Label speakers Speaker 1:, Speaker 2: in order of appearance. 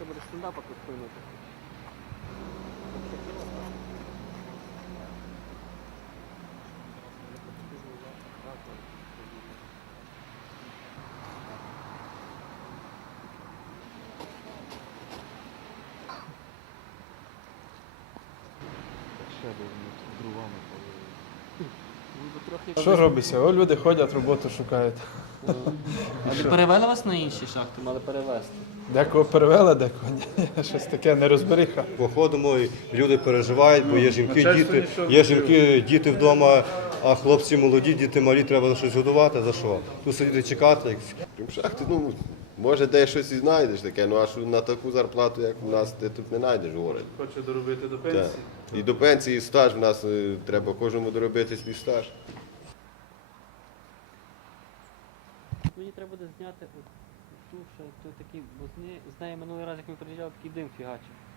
Speaker 1: буде стендапа тут поймати.
Speaker 2: Що робиться? О, люди ходять, роботу шукають.
Speaker 1: А не перевели вас на інші шахти, мали перевезти?
Speaker 2: Декого перевели, декого ні. Щось таке не-розбериха.
Speaker 3: Походимо, і люди переживають, бо є жінки,
Speaker 2: Начальство
Speaker 3: діти,
Speaker 2: нічого
Speaker 3: є жінки, діти вдома, а хлопці молоді, діти малі, треба за щось годувати, за що? Тут сидіти чекати.
Speaker 4: В шахті, ну, може, десь щось і знайдеш таке, ну а що на таку зарплату, як у нас, ти тут не знайдеш, говорить.
Speaker 2: Хочу доробити до
Speaker 4: Так. І до пенсії стаж, в нас треба кожному доробити свій стаж.
Speaker 1: Мені треба буде зняти ту, що той такий, бо з неї минулий раз, як ми приїжджали, такий дим фігачив.